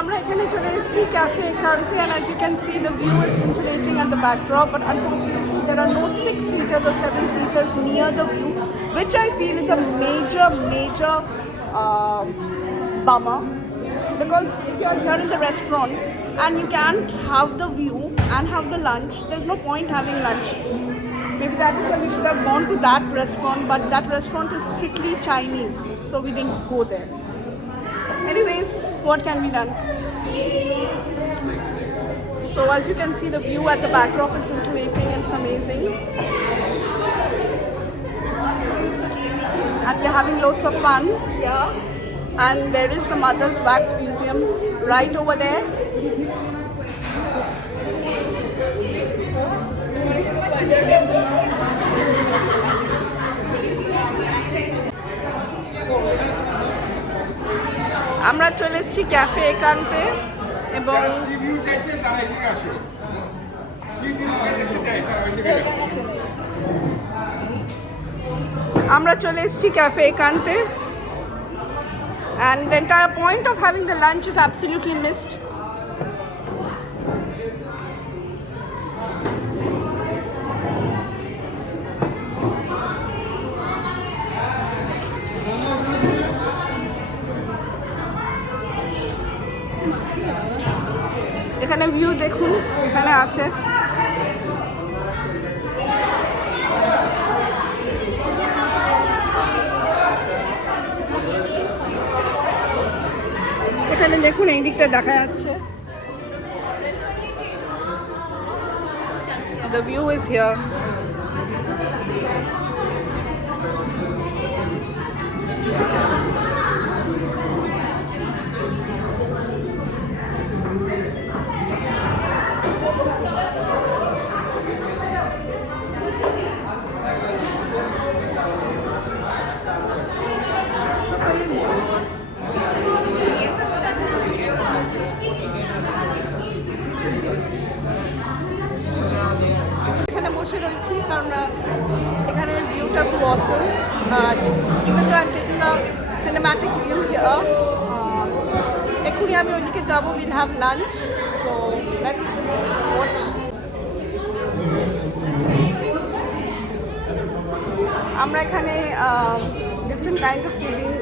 আমরা এখানে চলে এসেছি ক্যাফে একান্তে, and as you can see the view is scintillating at the backdrop, but unfortunately there are no 6-seaters or 7-seaters near the view, which I feel is a major bummer, because if you are here in the restaurant and you can't have the view and have the lunch, there's no point having lunch. Maybe that is why we should have gone to that restaurant, but that restaurant is strictly Chinese, so we didn't go there. Anyways, what can be done? So as you can see, the view at the backdrop is scintillating and it's amazing. And we're having loads of fun here. And there is the Mother's Wax Museum right over there. আমরা চলে এসেছি cafe একান্তে এবং আমরা চলে এসেছি cafe একান্তে, and the entire point of having the lunch is absolutely missed. এখানে ভিউ দেখুন, এখানে আছে এখানে দেখুন, এই দিকটা দেখা যাচ্ছে। The view is here. বসে রয়েছি কারণ এখানে ভিউটা খুব অসম। ইভেন তো I am taking a cinematic view here. এক্ষুনি আমি ওইদিকে যাবো, will have lunch, so let's watch. আমরা এখানে different kind of cuisine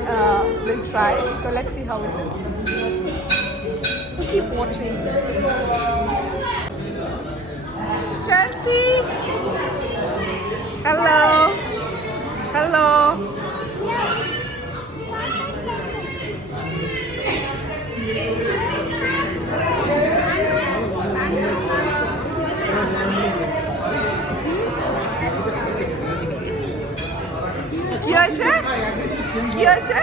will try, so let's see how it is. Keep watching. Chelsea, hello, hello. কি হয়েছে? কি হয়েছে?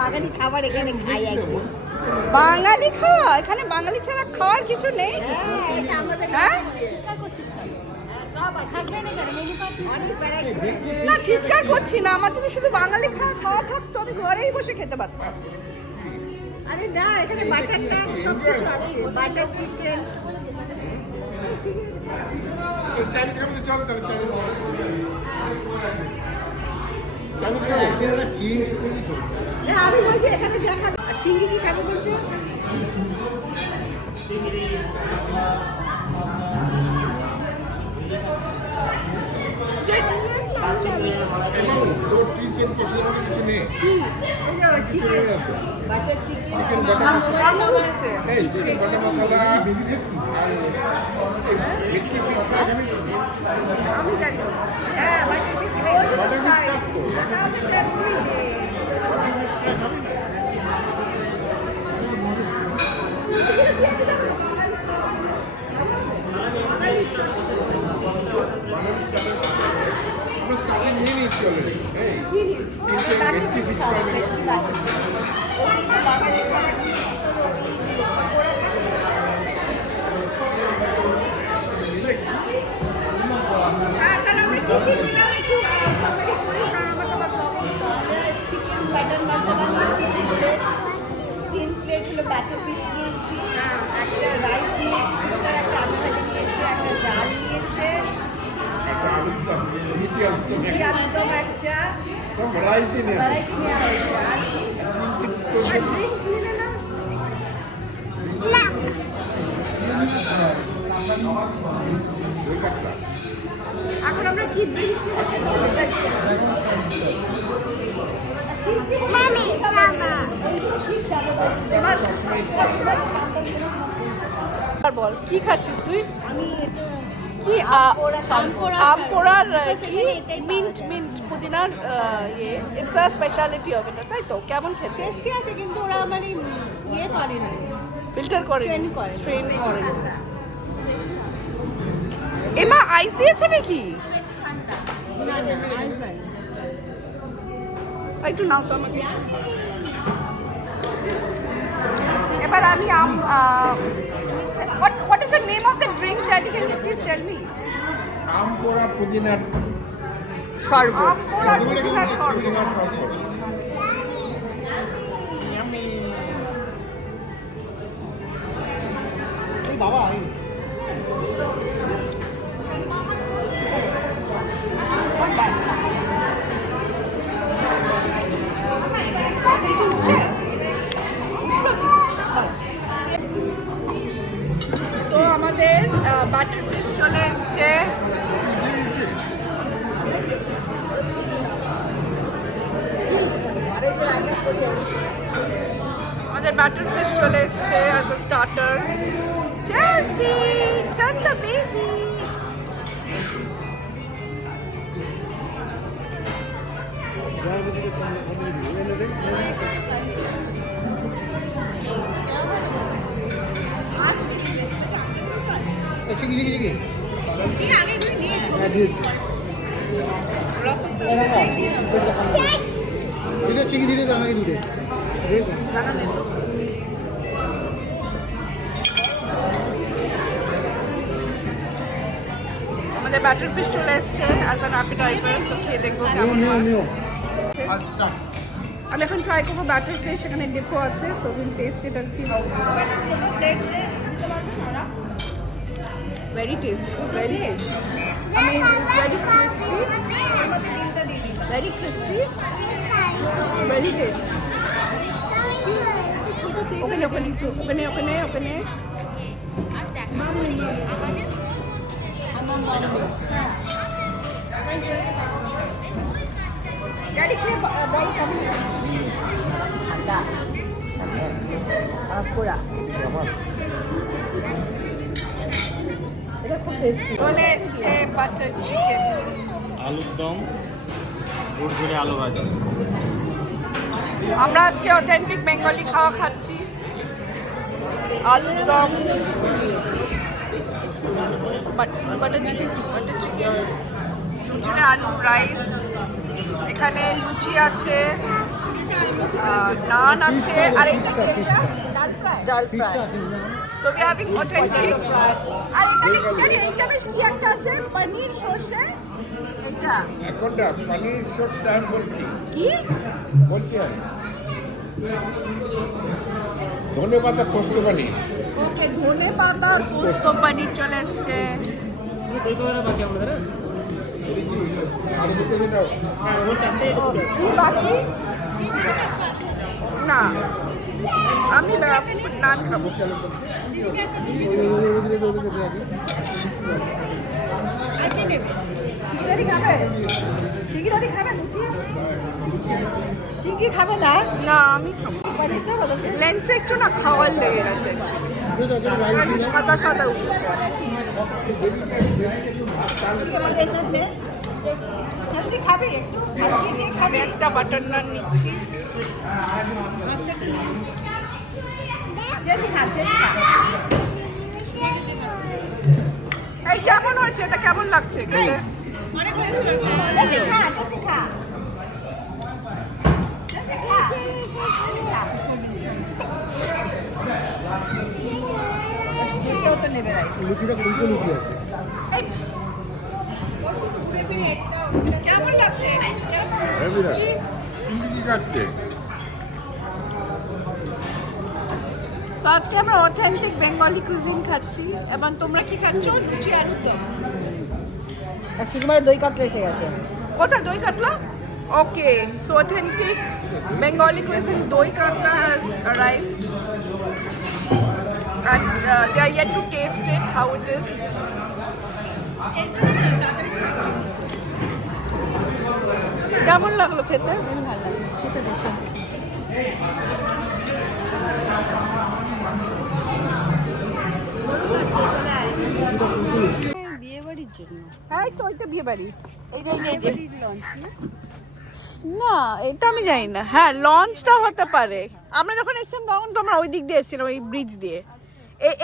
বাঙালি খাবার এখানে খাই একদিন। বাঙালি খাওয়া? এখানে বাঙালি ছাড়া খাওয়ার কিছু নেই। হ্যাঁ, না চিৎকার করছি না, আমার যদি শুধু বাঙালি খাওয়া থাকতো আমি ঘরেই বসে খেতে পারতাম। আরে না, এখানে বাটার নান সব কিছু আছে, বাটার চিকেন। আমি বলছি এখানে যা খাবে। চিংড়ি কি খাবে বলছে? আমি জানি, হ্যাঁ বাটার ফিশ বাটার মশলা নিয়েছি, 3 প্লেট হলো বাটার ফিশ নিয়েছি, একটা রাইস নিয়েছি, একটা আলু ভাজি নিয়েছি, একটা ডাল নিয়েছে, একটা আলুরদম, লুচি আলুরদম, লুচি আলুরদম একটা, সব ভ্যারাইটি নেই। ভ্যারাইটি নেওয়া হয়েছে। আর কি? ড্রিঙ্কস নিলে না? ওই কাঠটা এখন আমরা কি ড্রিঙ্কস নিবো সেটা decide করবো। আর বল কি খাচ্ছিস তুই? আমি কি আম পোড়ার কি এটাই মিন্ট মিন্ট পুদিনার ইয়ে ইটস আ স্পেশালিটি অফ এটা, তাই তো? কেমন খেতে? টেস্টি আছে, কিন্তু ওরা মানে ইয়ে করেনি, ফিল্টার করে স্ট্রেন করে। এমা আইস দিয়েছে নাকি? না না আইস নাই। একটু নাও তো আমাকে। এবার আমি আম what is the name of the drink daddy, can you please tell me? আম পোড়া পুদিনার শরবত। আম পোড়া পুদিনার শরবত। এই বাবা এই তো আমাদের বাটার ফিশ চলে এসছে। আমাদের বাটার ফিশ চলে এসছে as a starter. Chelsea, just a baby. চিকি চিকি চিকি ঠিক আগে তুমি নিয়েছো। হ্যাঁ দিয়েছি এটা চিকি দিলে তো আমাকে দিতে আমাদের বাটার ফিশ চলে এসছে অ্যাজ অ্যান অ্যাপিটাইজার। তো খেয়ে দেখবো কেমন নিও হয়। নিও আচ্ছা আমি এখন ট্রাই করবো বাটার ফিশ, এখানে ডিপো আছে, so will taste it and see how it is. Very tasty. It's very amazing. It's very crispy. Very crispy. Very tasty. ওখানে ওখানে একটু ওখানে ওখানে ওখানে ড্যাডি খেয়ে বল কেমন ঠান্ডা পোড়া, এটা খুব টেস্টি। চলে এসছে বাটার চিকেন। আলুর দম, গুড়গুড়ে আলু ভাজা। আমরা আজকে অথেন্টিক বেঙ্গলি খাওয়া খাচ্ছি। আলুর দম, বাটার চিকেন, লুচিনে আলু রাইস, এখানে লুচি আছে, নান আছে, আর এটা কি? এটা dal fry. Dal fry, so we having authentic. আর এটা বেশ কি একটা আছে, পনির সর্ষে। এটা এখনটা পানির সোর্সটা আমি বলছি কি আমি ধনে পাতা পোস্ত পানি। ওকে, ধনে পাতা আর পোস্ত পনির চলে এসছে। কি বাকি? না, আমি নান খাবো। চিকেনারি খাবে? চিকেনারি খাবে? লুচি চিংড়ি খাবে না? না, আমি খাবো। পনিরটা ভালো। লেন্সে একটু না খাওয়ার লেগে গেছে, সাদা সাদা উঠেছে। তোমাদের না ভেজ জেসি খাবে একটু? আর কি আমি একটা বাটার নান নিচ্ছি। জেসি খা, জেসি খা। এই কেমন হয়েছে? এটা কেমন লাগছে খেতে? জেসি খা, জেসি খা। জেসি খা। এটাও তো নেবে রাইস। লুচিটা কোনটা লুচি আছে এই, কেমন লাগছে? লুচি? কি কাটছে? So, আজকে আমরা অথেন্টিক বেঙ্গলি কুজিন খাচ্ছি, এবং তোমরা কি খাচ্ছ? লুচি আলুর দম। আর শুধুমাত্র দই কাতলা এসে গেছে। কোথায় দই কাতলা? ওকে, সো অথেন্টিক বেঙ্গলি cuisine দই কাতলা has arrived and they are yet to taste it how it is. কেমন লাগলো খেতে? ভালো লাগে খেতে দেখো। বিয়ে বাড়ির জন্য হ্যাঁ তো ওইটা বিয়ে বাড়ি। এই যে লঞ্চ না এটা আমি জানি না। হ্যাঁ লঞ্চটা হতে পারে। আমরা যখন এসেছিলাম তখন তো আমরা ওই দিক দিয়ে এসেছিলাম, ওই ব্রিজ দিয়ে।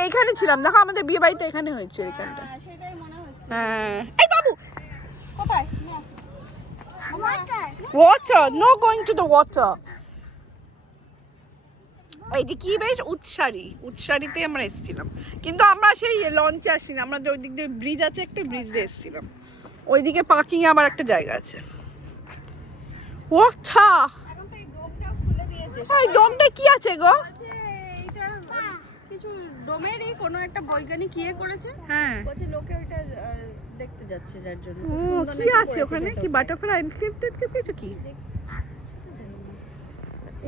এইখানে ছিলাম, দেখো আমাদের বিয়ে বাড়িটা এখানে হয়েছে এখানটা। সেটাই মনে হচ্ছে। হ্যাঁ এই বাবু কোথায়? Water, no going to the water. এই যে কি বেশ উৎসারিতে আমরা এসেছিলাম, কিন্তু আমরা সেই লঞ্চে আসিনি, আমরা যে ওই দিক দিয়ে ব্রিজ আছে একটা, ব্রিজ দিয়ে এসেছিলাম। ওইদিকে পার্কিং এ আবার একটা জায়গা আছে। ওয়াটার, এখন তো এই ডোমটাও খুলে দিয়েছে। এই ডোমটা কি আছে গো? এটা কিছু ডোমেরই কোনো একটা বৈজ্ঞানিক ইয়ে করেছে। হ্যাঁ বলছে লোকে ওইটা দেখতে যাচ্ছে, যার জন্য ও সুন্দর কি নাকি আছে করেছে ওখানে? কি ভেতরটা। বাটারফ্লাই এনক্রিপ্টেড কিছু কি?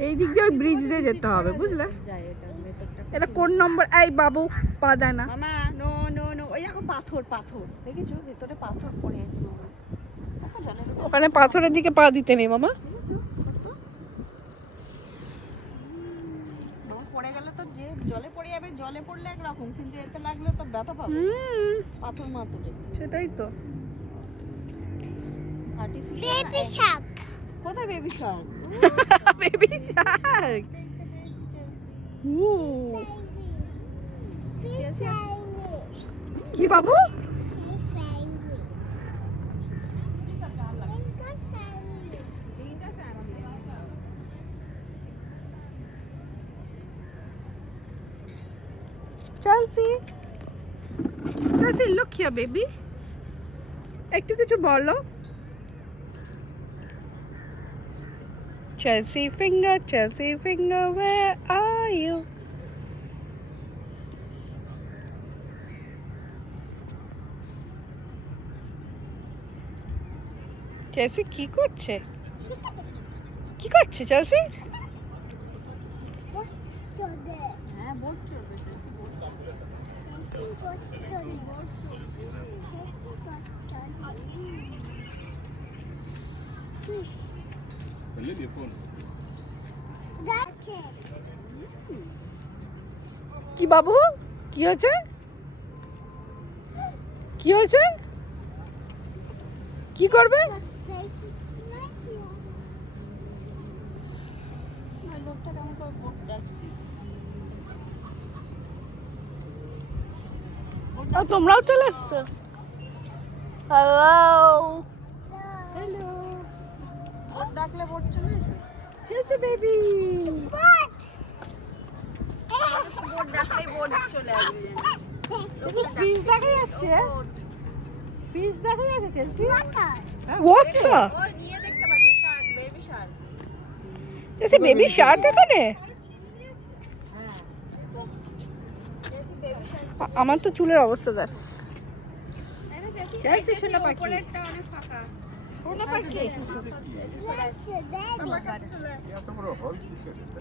এই দিক দিয়ে ওই ব্রিজ দিয়ে যেতে হবে, বুঝলে? যায় এটা ভেতরটা। এটা কোন নম্বর? এই বাবু পা দেয় না। মামা নো নো নো, ওই দেখো পাথর দেখেছো ভেতরে পাথর পড়ে আছে মামা। দেখো জলের ভেতরে ওখানে পাথরের দিকে পা দিতে নেই মামা। দেখেছো? মামা পড়ে গেলে তো যে জলে পড়ে যাবে, জলে পড়লে একরকম, কিন্তু এতে লাগলে তো ব্যথা পাবে। পাথর মাথরে সেটাই তো। Baby Shark. কোথায় বেবি শার্ক? Baby Shark. কি বাবু? Chelsea, look here, baby. একটু কিছু বলো। Chelsea finger, where are you? Chelsea কি করছে? কি করছে Chelsea? হ্যাঁ বোট চলবে। কি বাবু? কি হয়েছে? কি হয়েছে? কি করবে? লোকটা কেমন করে বোট ডাকছে। তোমরাও চলে এসছো? হ্যালো হ্যালো, বোট ডাকলে বোট চলে আসবে। Chelsea baby. বোট ডাকলেই বোট চলে আসবে। ফিশ দেখা যাচ্ছে? ফিশ দেখা যাচ্ছে চেলসি? Water. ওই নিয়ে দেখতে পাচ্ছি Shark, baby Shark. Chelsea baby shark এখানে? আমার তো চুলের অবস্থা দেখ। চেলসি সোনা পাখি। উপরেরটা অনেক ফাঁকা। সোনা পাখি। এত বড় হল কিসের এটা?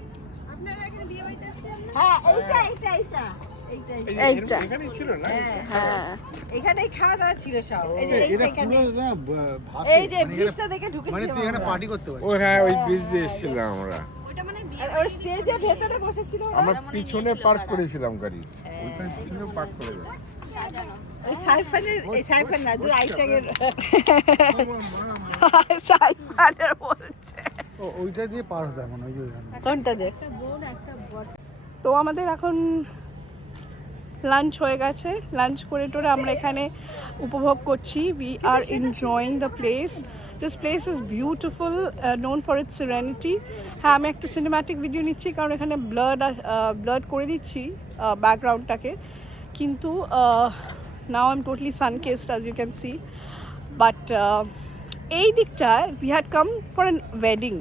আপনারা এখানে বিয়ে বাড়িতে আসছেন না? হ্যাঁ এইটা। এইটা। এখানেই ছিল না? হ্যাঁ এখানেই খাওয়া দাওয়া ছিল সব। এই যে এটা পুরো না ভাসে। এই যে ব্রিজটা দেখে মানে ঢুকেছিলাম তুই এখানে পার্টি করতে পারিস। ও হ্যাঁ, ওই ব্রিজ দিয়ে এসেছিলাম আমরা। ওটা মানে বিয়ে আর স্টেজের ভেতরে বসেছিল ওরা। আমরা পিছনে পার্ক করেছিলাম গাড়ি, ওইখানে পিছনে পার্ক করে দেয়। ওই সাইফানের না দূর আইচাগের সাইফানের বলছে। ও ওইটা দিয়ে পার হতে এখন ওই যে ওইখানে। কোনটা দেখ? তো আমাদের এখন লাঞ্চ হয়ে গেছে। লাঞ্চ করে টোরে আমরা এখানে উপভোগ করছি। We are enjoying the place. This place is beautiful, known for its serenity. হ্যাঁ আমি একটা সিনেম্যাটিক ভিডিও নিচ্ছি কারণ এখানে ব্লাড করে দিচ্ছি ব্যাকগ্রাউন্ডটাকে, কিন্তু now I am totally sunkissed as you can see. But এই দিকটায় we had come for a wedding.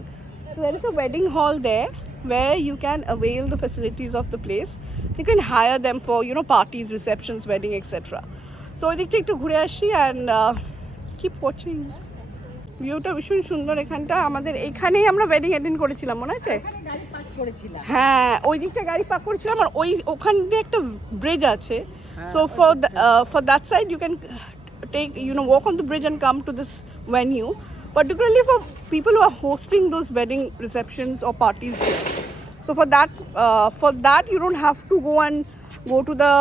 So there is a wedding hall there where you can avail the facilities of the place. You can hire them for, you know, parties, receptions, wedding, etc. So ওই দিকটা একটু ঘুরে আসি, and keep watching. ভিউটা ভীষণ সুন্দর এখানটা। আমাদের এখানেই আমরা ওয়েডিং অ্যাটেন্ড করেছিলাম, মনে আছে? হ্যাঁ, ওই দিকটা গাড়ি পার্ক করেছিলাম, আর ওখান দিয়ে একটা ব্রিজ আছে। So for that side you can take, walk on the bridge and come to this venue, particularly for people who are hosting those wedding receptions or parties here. So for that you don't have to go to the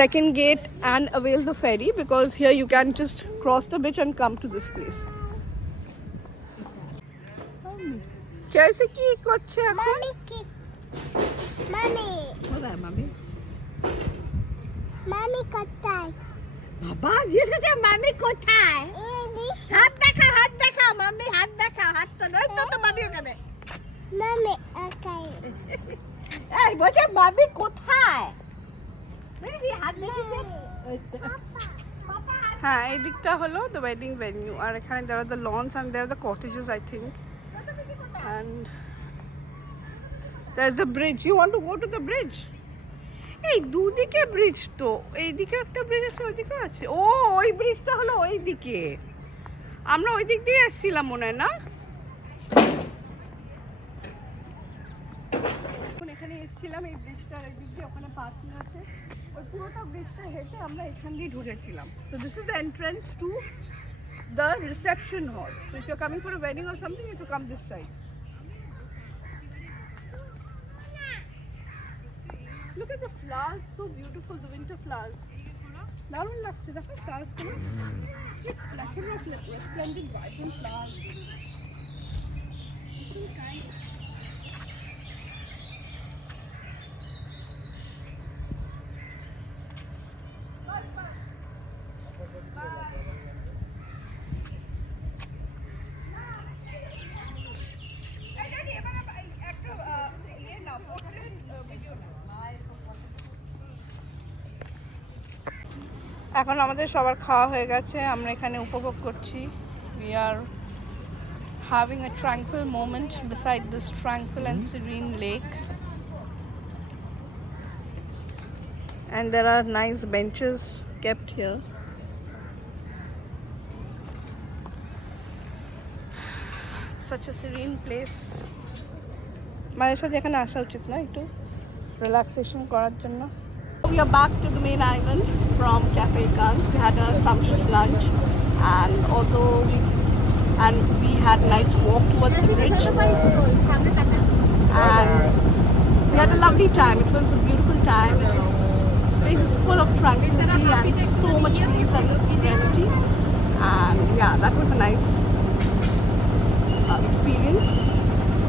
second gate and avail the ferry, because here you can just cross the bridge and come to this place. Chelsea কি করছে এখন? মামি কোথায়? বাবা জিজ্ঞেস করছে মামি কোথায়? হাত দেখা মামি, হাত দেখা, হাত তো নয় তো মামি ওখানে। মামি কোথায়? এই বলছে মামি কোথায়? দেখি হাত দেখিছে। হ্যাঁ, এই দিকটা হলো the wedding venue, আর এখানে there are the lawns and there are the cottages, I think, and there's a bridge. You want to go to the bridge? এই দুদিকে ব্রিজ, তো এইদিকে একটা ব্রিজ আছে, ওইদিকে আছে। ও, ওই ব্রিজটা হলো ওই দিকে, আমরা ওই দিক দিয়ে এসেছিলাম মনে হয় না? এখন এখানে এসেছিলাম এই ব্রিজটার এই দিক দিয়ে, ওখানে পার্কিং আছে, ওই পুরোটা ব্রিজটা হেঁটে আমরা এখান দিয়ে ঢুকেছিলাম। So this is the entrance to the reception hall. So if you are coming for a wedding or something, you to come this side. Look at the flowers, so beautiful, the winter flowers. দারুণ লাগছে, দেখো flowers গুলো, natural resplendent vibrant flowers. এখন আমাদের সবার খাওয়া হয়ে গেছে, আমরা এখানে উপভোগ করছি। We are having a tranquil moment beside this tranquil and serene lake, and there are nice benches kept here. Such a serene place. মায়ের সাথে এখানে আসা উচিত না, একটু রিল্যাক্সেশন করার জন্য। We are back to the main island from Cafe Kant. We had a sumptuous lunch, and we had a nice walk towards the bridge, and we had a lovely time. It was a beautiful time. This place is full of tranquility and so much peace and serenity, and yeah, that was a nice experience.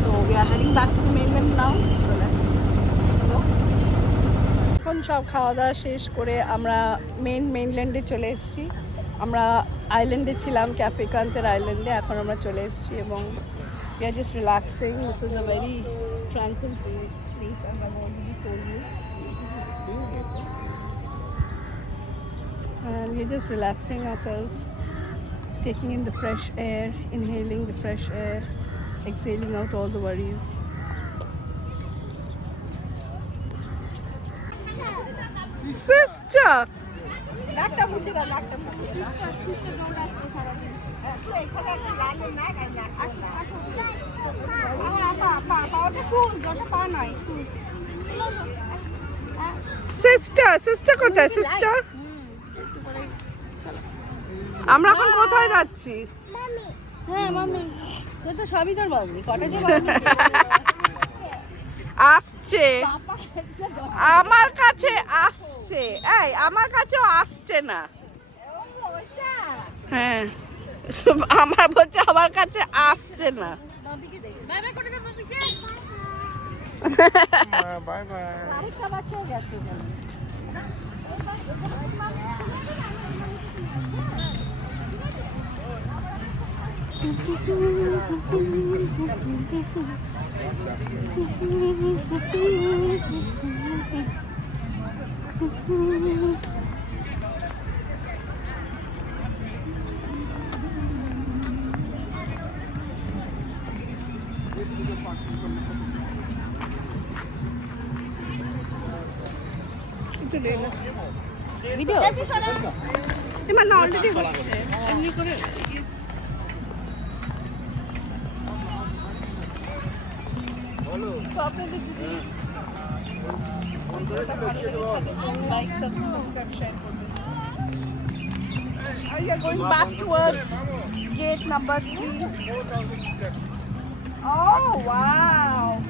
So we are heading back to the mainland now. So let's go. এখন সব খাওয়া দাওয়া শেষ করে আমরা মেইনল্যান্ডে চলে এসেছি। আমরা আইল্যান্ডে ছিলাম, ক্যাফে কান্তের আইল্যান্ডে, এখন আমরা চলে এসেছি এবং we are just relaxing. This is a very tranquil place, as I've already told you. And we're just relaxing ourselves, taking in the fresh air, inhaling the fresh air, exhaling out all the worries. Sister! নাকটা মুছে দাও, নাকটা মুছে দাও। Sister দৌড়াচ্ছে সারাদিন। এখানে একটা লাইন না, পা ওটা শুজ, ওটা পা নয়, শুজ। সিস্টার কোথায়? সিস্টার, আমরা এখন কোথায় যাচ্ছি? হ্যাঁ মামি, তুই তো সবই তোর বাবু, কটা যে আসছে আমার কাছে, আসছে, এই আমার কাছেও আসছে না। হ্যাঁ, আমার বলছে আমার কাছে আসছে না। Bye bye. আরেকটা বাচ্চাও গেছে ওখানে। একটু ভিডিও এবার না অলরেডি হচ্ছে এমনি করে তো আপনাদের যদি like, subscribe, share করবেন. We are going back towards gate number 3. Oh wow!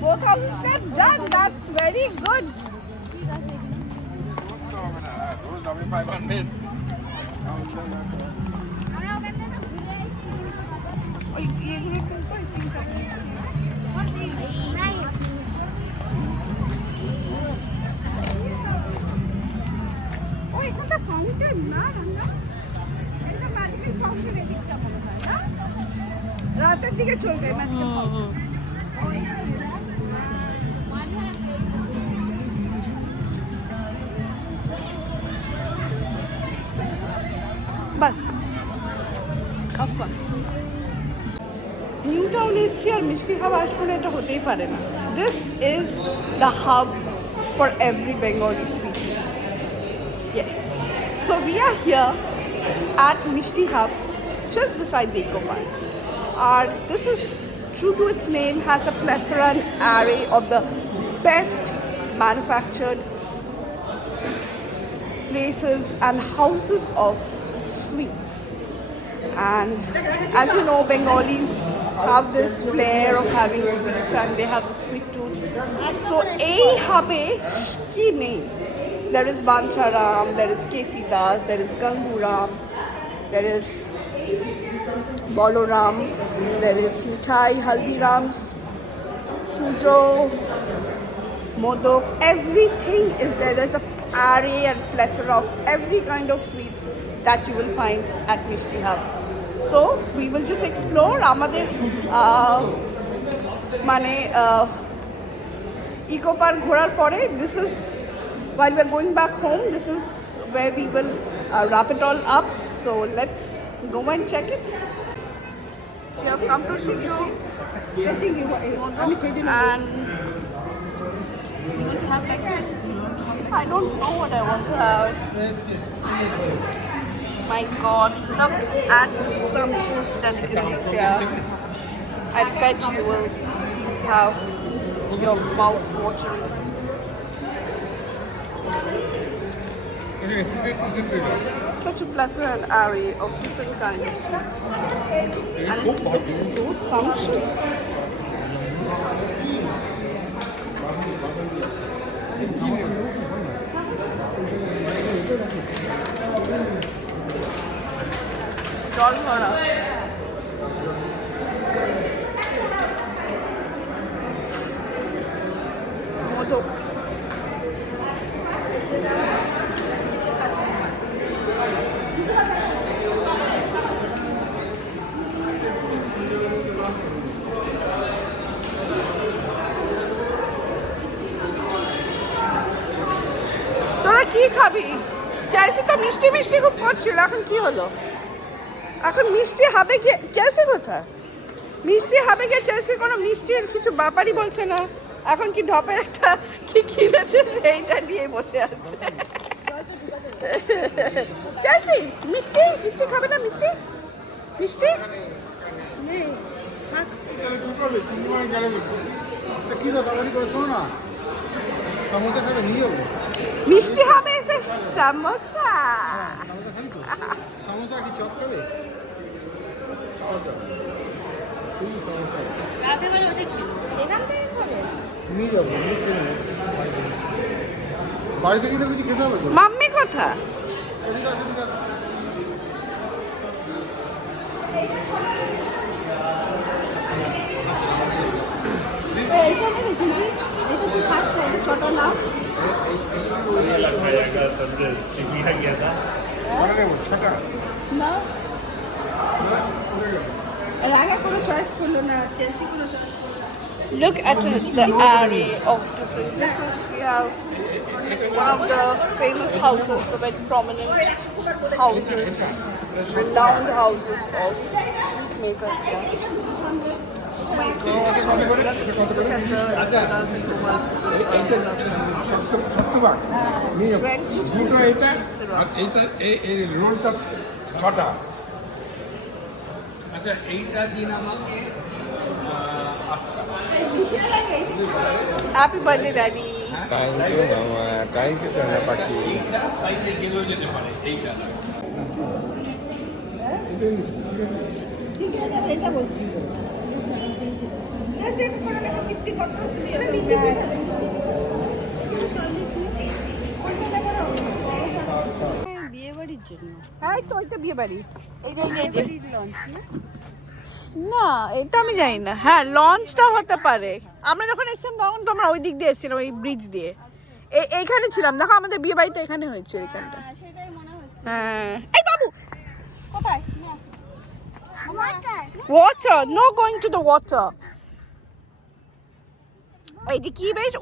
4,000 steps done. That's very good. রোজ আমি 500 ওই এগুলো কিন্তু ওই তিনটা ও এখানটা ফাউন্টেন না রান্না এটা ম্যাজিক্যাল ফাউন্টেন এদিকটা মনে হয় না রাতের দিকে চলবে ম্যাজিক্যাল ফাউন্টেন বাস অফকোর্স নিউ টাউন এসছি আর মিষ্টি খাওয়া আসবো না এটা হতেই পারে না this is the hub for every Bengali speaking yes so we are here at Mishti Hub just beside the Eco Park. This is true to its name, has a plethora and array of the best manufactured places and houses of sweets. And as you know, Bengalis have this flair of having sweets and they have the sweet tooth. So, ei hubbe ki nei. There is Bancharam, there is Kesidas, there is Ganguram, there is Boloram, there is Mithai, Haldirams, Sujo, Modok, everything is there. There's an array and plethora of every kind of sweets that you will find at Mishti Hub. So we will just explore আমাদের মানে Eco Park ঘোরার পরে this is while we're going back home this is where we will wrap it all up. So let's go and check it. We have come to Sujo and you will have like this. I don't know what I want to have. My God, look at the sumptuous delicacies here. I bet you will have your mouth watering. Such a plethora and array of different kinds of sweets. And it looks so sumptuous. জল ভরা মোদক তোরা কি খাবি চাইছি তো মিষ্টি মিষ্টি খুব করছিল এখন কি হলো এখন মিষ্টি হবে গিয়ে কেসে কোথায় মিষ্টি হবে গিয়ে চাইছি কোনো মিষ্টির কিছু ব্যাপারই বলছে না এখন কি ঢপের একটা কি কিনেছে সেইটা দিয়ে বসে আছে চাইছি মিষ্টি মিষ্টি খাবে না মিষ্টি মিষ্টি নেই কি তাড়াতাড়ি করে শোনো না সমোসা খাবে নিয়ে যাবো মিষ্টি হবে এসে সমোসা সমোসা খাবি তো সমোসা কি চপ খাবে নিয়ে যাবো বাড়িতে গেলে কিছু খেতে হবে তো মাম্মি কথা এদিকে আছে এদিকে আছে এইটা নেবে চিনি এটা তুই খাস না এটা ছোট নাও না এর আগে কোনো চয়েস করলো না চেলসি কোনো চয়েস করলো Look at the array of different. This is we have one of the famous houses, the very prominent houses, renowned houses of sweet makers here. Oh my God! সত্যবার নিয়ে French. দুটো এটা আর এইটা এই রোলটা 6টা। আচ্ছা এইটা দিন আমাকে Happy birthday, Daddy. Thank you জানা পাখি। এইটা বাইরে গেলেও যেতে পারে এইটা ঠিক আছে এটা বলছি সেট করে নেব মিত্তি কত বিয়ে বাড়ির জন্য এই তো ওইটা বিয়ে বাড়ি। এই যে বাড়ির লঞ্চ না না এটা আমি জানি না। হ্যাঁ লঞ্চটা হতে পারে। আমরা যখন এসেছিলাম তখন তো আমরা ওই দিক দিয়ে এসেছিলাম, ওই ব্রিজ দিয়ে। এইখানে ছিলাম, দেখো আমাদের বিয়ে বাড়িটা এখানে হয়েছে এখানটা। হ্যাঁ সেটাই মনে হচ্ছে হ্যাঁ এই বাবু কোথায় না water, no going to the water. এই যে কি বেশ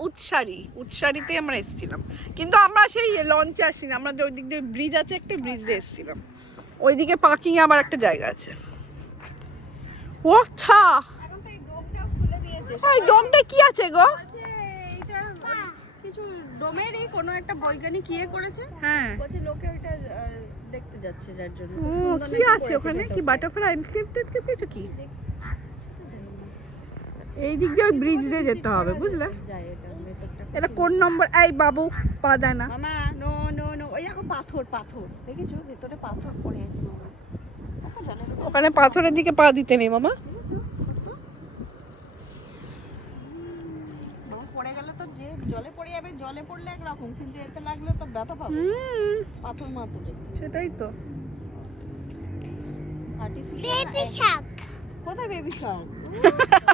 উৎসারিতে আমরা এসেছিলাম, কিন্তু আমরা সেই লঞ্চে আসিনি। আমরা যে ওই দিক দিয়ে ব্রিজ আছে, একটা ব্রিজ দিয়ে এসেছিলাম। ওইদিকে পার্কিং এ আমার একটা জায়গা আছে। ওয়াটার, এখন তো এই ডোমটাও খুলে দিয়েছে এই ডোমটা কি আছে গো? এইটা কিছু ডোমেরই কোনো একটা বৈজ্ঞানিক ইয়ে করেছে হ্যাঁ বলছে লোকে ওইটা দেখতে যাচ্ছে যার জন্য ও সুন্দর কি নাকি আছে করেছে ওখানে? কি ভেতরটা। বাটারফ্লাই এনক্রিপ্টেড কিছু কি? এই দিক দিয়ে ওই ব্রিজ দিয়ে যেতে হবে, বুঝলে? যায় এটা ভেতরটা এটা কোন নম্বর? এই বাবু পা দেয় না। মামা নো নো নো ওই দেখো পাথর দেখেছো ভেতরে পাথর পড়ে আছে মামা দেখো জলের উপর ওখানে পাথরের দিকে পা দিতে নেই মামা। মামা পড়ে গেলে তো যে জলে পড়ে যাবে, জলে পড়লে একরকম কিন্তু এতে লাগলে তো ব্যথা পাবে পাথর মাথরে সেটাই তো। Baby shark. কোথায় baby Shark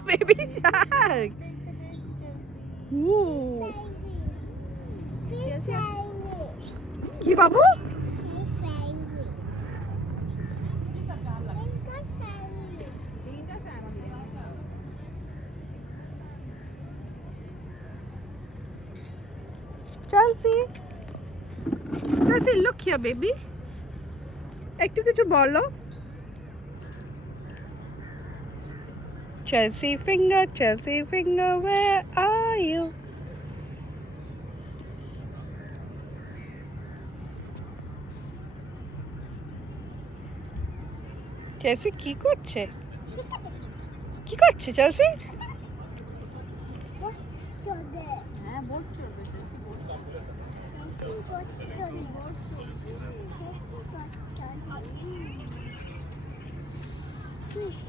baby Shark. Fish Yes, yes. flying. কি বাবু? Fish flying. Finger flying. Chelsea, look here baby. একটু কিছু বলো। Chelsea finger, where are you? Chelsea কি করছে? কি করছে Chelsea? হ্যাঁ বোট চলবে Fish.